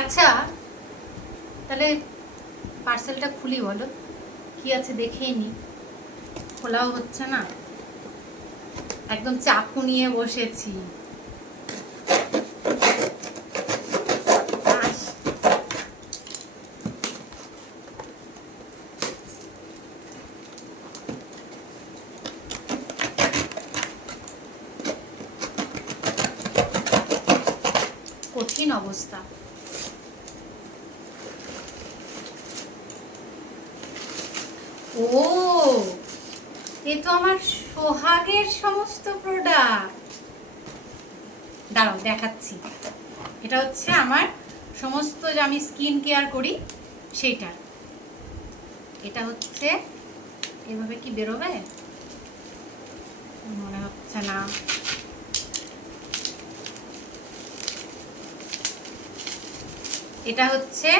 আচ্ছা, তাহলে পার্সেলটা খুলি, বলো কি আছে দেখেই নি। খোলাও হচ্ছে না, একদম চাকু নিয়ে বসেছি। কঠিন অবস্থা। ও, এ তো আমার সোহাগের সমস্ত প্রোডাক্ট। দাঁড়াও দেখাচ্ছি। এটা হচ্ছে আমার সমস্ত, যে আমি স্কিন কেয়ার করি সেইটা। এটা হচ্ছে, এভাবে কি বেরোবে মনে হচ্ছে না। এটা হচ্ছে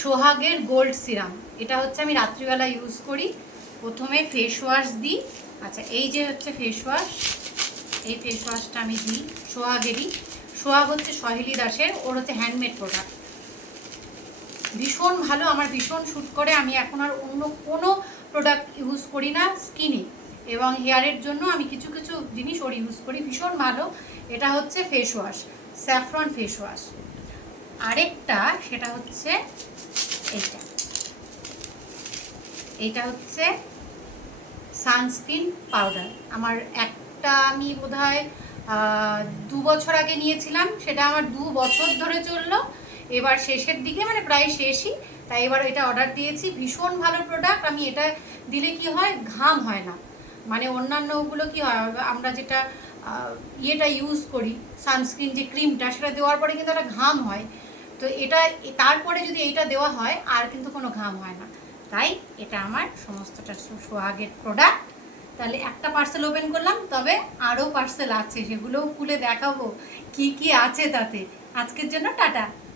সোহাগের গোল্ড সিরাম। এটা হচ্ছে আমি রাত্রিবেলা ইউজ করি। প্রথমে ফেস ওয়াশ দিই। আচ্ছা, এই যে হচ্ছে ফেস ওয়াশ, এই ফেস ওয়াশটা আমি দিই সোহাগেরই। সোহাগ হচ্ছে সহেলি দাসের, ওর হচ্ছে হ্যান্ডমেড প্রোডাক্ট। ভীষণ ভালো, আমার ভীষণ শ্যুট করে। আমি এখন আর অন্য কোনো প্রোডাক্ট ইউজ করি না স্কিনে, এবং হেয়ারের জন্য আমি কিছু কিছু জিনিস ওর ইউজ করি, ভীষণ ভালো। এটা হচ্ছে face wash, saffron face wash. আরেকটা সেটা হচ্ছে এইটা, এইটা হচ্ছে সানস্ক্রিন পাউডার। আমার একটা আমি বোধহয় 2 বছর আগে নিয়েছিলাম, সেটা আমার 2 বছর ধরে চললো। এবার শেষের দিকে, মানে প্রায় শেষই, তাই এবার এটা অর্ডার দিয়েছি। ভীষণ ভালো প্রোডাক্ট। আমি এটা দিলে কি হয়, ঘাম হয় না। মানে অন্যান্যগুলো কি হয়, আমরা যেটা ইয়েটা ইউজ করি সানস্ক্রিন যে ক্রিমটা, সেটা দেওয়ার পরে কিন্তু একটা ঘাম হয়। তো এটা তারপরে যদি এইটা দেওয়া হয় আর কিন্তু কোনো ঘাম হয় না। তাই এটা আমার সমস্তটা সোহাগের প্রোডাক্ট। তাহলে একটা পার্সেল ওপেন করলাম, তবে আরও পার্সেল আছে, সেগুলোও খুলে দেখাবো কি কি আছে তাতে। আজকের জন্য টাটা।